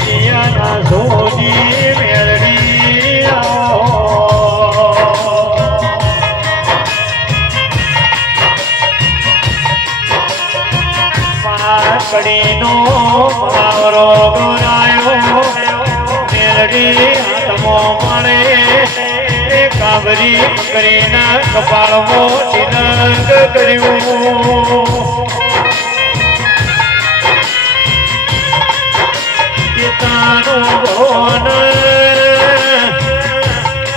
વીરિયાના સોજી મેળવી આવો કડીનો માવરો ગોરાયો મેલડી હાથમાં મળે કાબરી કરીને કપાળમાં તિલક કર્યું પિતાનું ભવન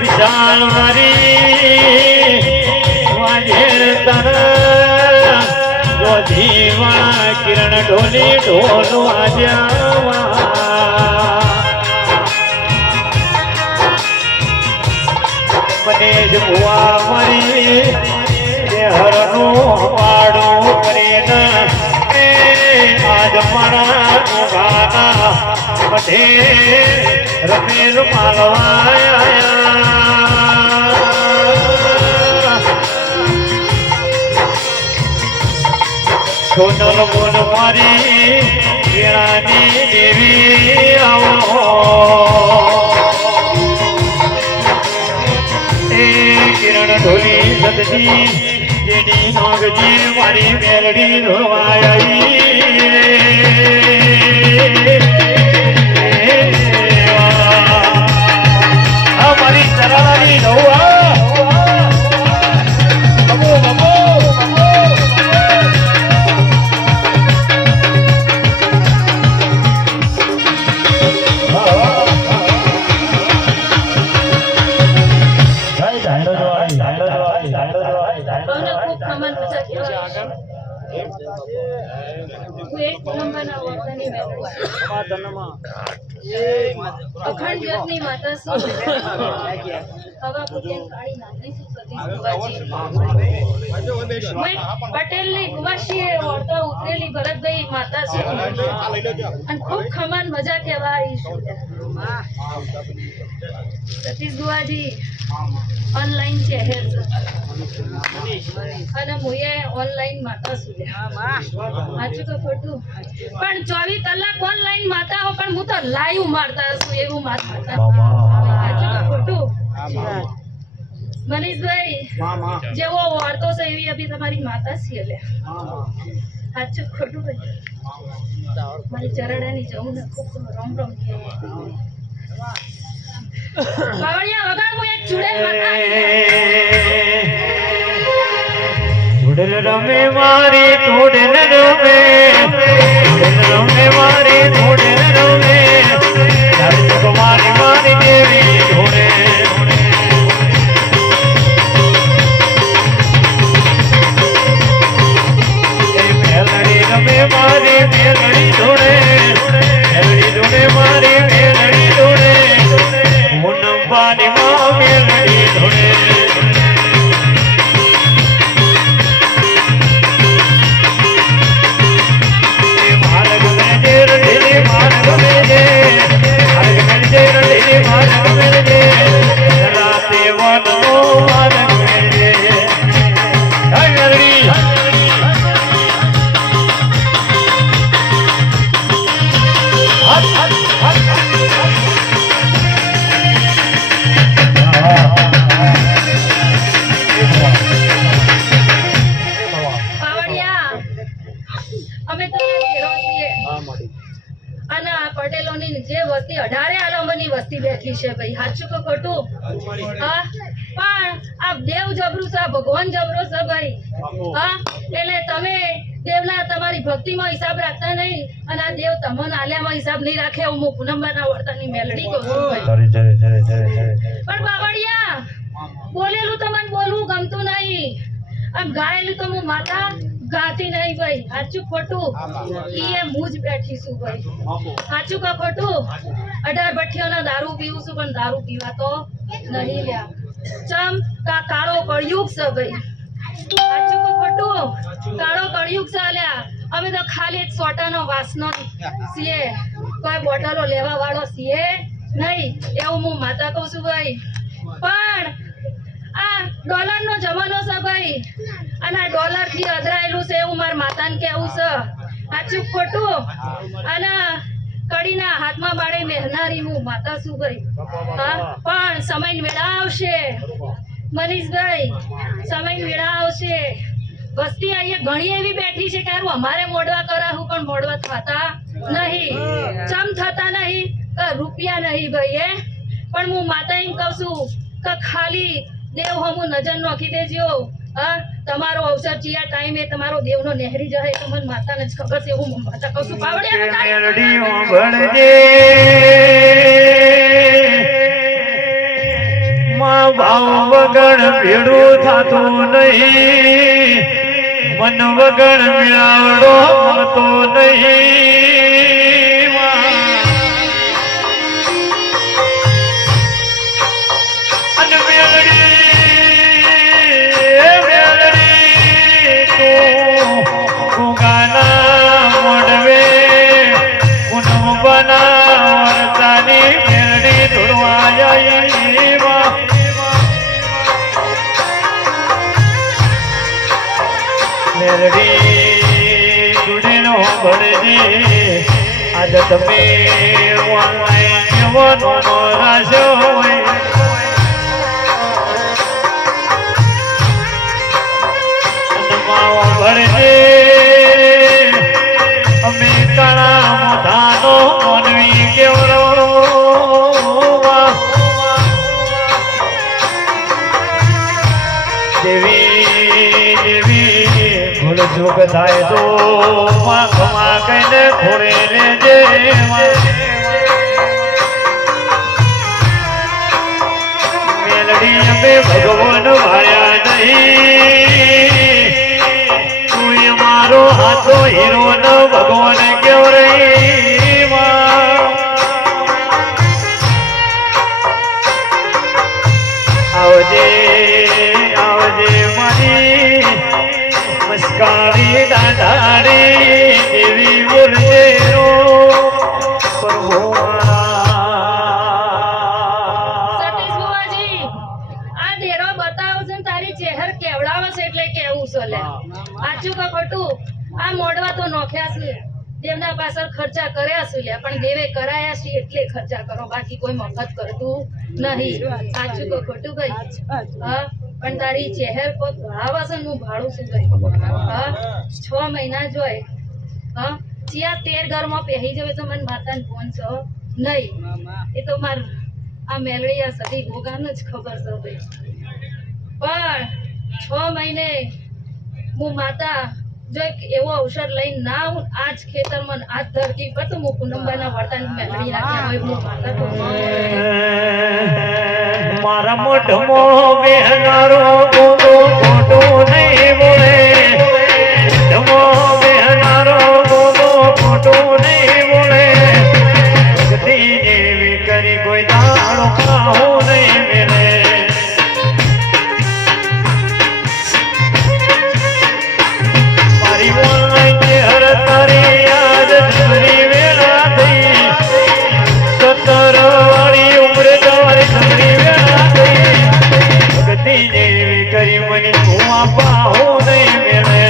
વિશાળ મારી વાજેર તન જીવા કિરણ ઢોલી ઢોલો આજવા મને જ ભુવા મરી હરનું પાડું કરીને આજ મારા ગાના બધે રમેલ માલવાયા સોનલ બોલ મારી વીણાની દેવી આવો એ કિરણ ઢોલી સદજી જેની નાગજી મારી મેલડી ધોવાયા મારી ચરાની નવા અખંડ જ્યોતની માતા શું હવા પૂજન કાળી નાગની શું પટેલની કુવાશીએ ઓળતા ઉતરેલી ભરતભાઈ માતા શું અને ખૂબ ખમાન મજા કહેવાય સતીશ બુવાજી ઓનલાઈન છે અને મુએ ઓનલાઈન માતા શું સાચું તો ખોટું પણ 24 કલાક ઓનલાઈન માતા હો પણ હું તો લાઈવ મારતા છું એવું માતા સાચું તો ખોટું મનીષભાઈ જેવો વાર્તો છે એવી અભી તમારી માતા છે લે સાચું ખોટું ભાઈ મારી ચરડાની જવું ને ખૂબ રમ રમ બાવળિયા વગાડ હું એક ચૂડેલ માતા ચૂડેલ રમે મારી ચૂડેલ રમે મારી ચૂડેલ રમે મારી મારી દેવી ઢોળે મેલડી રમે મારી મેલડી ઢોળે મેલડી ઢોળે મારી મેલડી ઢોળે મુનંબાની માં મેલડી ઢોળે પટેલોની જે વસ્તી 18 આલંબની વસ્તી બેઠી છે ભાઈ સાચું કે ખોટું હા પણ આ દેવ જબરું છે ભગવાન જબરો છે ભાઈ હા એટલે તમે દેવના તમારી ભક્તિમાં હિસાબ રાખતા નહીં અને આ દેવ તમને આલ્યામાં હિસાબ નહીં રાખે હું પૂનમબાના વર્તનની મેલડી કહું છું ભાઈ પણ બાવળિયા બોલેલું તમને બોલવું ગમતું નહીં આમ ગાયેલું તો હું માતા ગાતી નહીં ભાઈ સાચું ખોટું ઈ હું જ બેઠી છું ભાઈ સાચું કા ખોટું 18 ભઠ્ઠીઓનો દારૂ પીવું છું પણ દારૂ પીવાતો નહીં લ્યા ચમ કા કાળો કળયુગ છે ભાઈ સાચું કા ખોટું કાળો કળયુગ છે લ્યા અમે તો ખાલી એક સોટાનો વાસનો છીએ કોઈ બોટલો લેવા વાળો છીએ નહીં એવું હું માતા કહું છું ભાઈ પણ આ ડોલરનો જમાનો છે ભાઈ અને આ ડોલર થી અધરાયેલું છે એવું મારા માતાને કેવું છે સાચું ખોટું અને કડીના હાથમાં બાળે મહેનારી હું માતા શું ગઈ પણ સમય વેળા આવશે મનીષભાઈ સમય વેળા આવશે વસ્તી અહીંયા ઘણી એવી બેઠી છે કે હારું અમારે મોડવા કરાવું પણ મોડવા થતા નહીં ચમ થતા નહીં રૂપિયા નહીં ભાઈ એ પણ હું માતા એમ કહું છું કે ખાલી દેવ હમું નજર નોખી દેજો તમારો અવસર ચિયા ટાઈમે તમારો દેવનો નહેરી જાય તો મને માતાને જ ખબર છે હું માતા કહું છું પાવડિયા મેલડી ઓંભળજે માં ભાવ વગર ભેડું થતું નહીં મન વગર મેળાવડો મળતો નહીં અને મેલડી તું ગાના મોડવે પૂનમ બનાવતાની મેલડી ધોળવા જાય મેલડી ગુડેનો ભળજે આજ તમે ઓનલાઈન જવાનો રાશો ભળજે અમે કાળા મોઢાનો મનવી કેવડો જોગ થાય તો પાંખમાં કઈને ખોળે લેજે મેલડી અમે ભગવાન ભાયા નહીં તું મારો હાથો હીરો ન ભગવાન કેવ રહી આવજે આવજે મારી મસ્કારી દાદારી દેવી બોલજે રો પ્રભુ સતીશ બુવાજી આ ડેરો બતાવો છે ને તારી ચહેર કેવડાવે છે એટલે કેવું છે લે આચું કે ખોટું આ મોડવા તો નોખ્યા છે દેવના પાછળ ખર્ચા કર્યા છે લે પણ દેવે કરાયા છે એટલે ખર્ચા કરો બાકી કોઈ મફત કરતું નહીં આચું કે ખોટું ભાઈ હા પણ તારી ચહેર પર ભાવ હશે હું ભાડું શું કરી 6 મહિના જોઈ ચિયા 13 ઘરમાં પહેરી જવે તો મને માતાને ફોન છો નહીં એ તો માર આ મેલડી આ સતી ગોગાને જ ખબર છે ભાઈ પણ 6 મહિને હું માતા જો એક એવો અવસર લઈને ના આવું આજ ખેતરમાં આજ ધરતી પર તો હું પૂનમબાના વર્તાની મેલડી રાખ્યા હોય હું માતા તો મારા મોઢમો બેહનારો ગોગો ખોટો નહીં બોલે મોઢમો બેહનારો ગોગો ખોટો નહીં બોલે જતી જેવી કરી કોઈ દાડો ખાવો નહીં મેલે મારી ઓનલાઈન ચહેર તારી યાદ ધરી વેળા થઈ 17 વાળી ઉંમરે તમારી ધરી દેવી કરી મને તું પાહો નહીં મેળે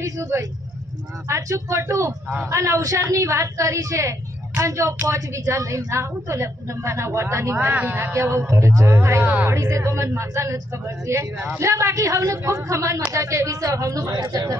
બેઠી છું ભાઈ સાચું ખોટું અને અવસરની વાત કરી છે અને જો 5 બીજા લઈને ના આવું તો લે પૂનમબાના વોટાની મારી ના કેવું અરે જય. પડી છે તો મને માતાને જ ખબર છે લે બાકી હવને ખૂબ ખમાન મજા કેવી છે હવનું ચક્કર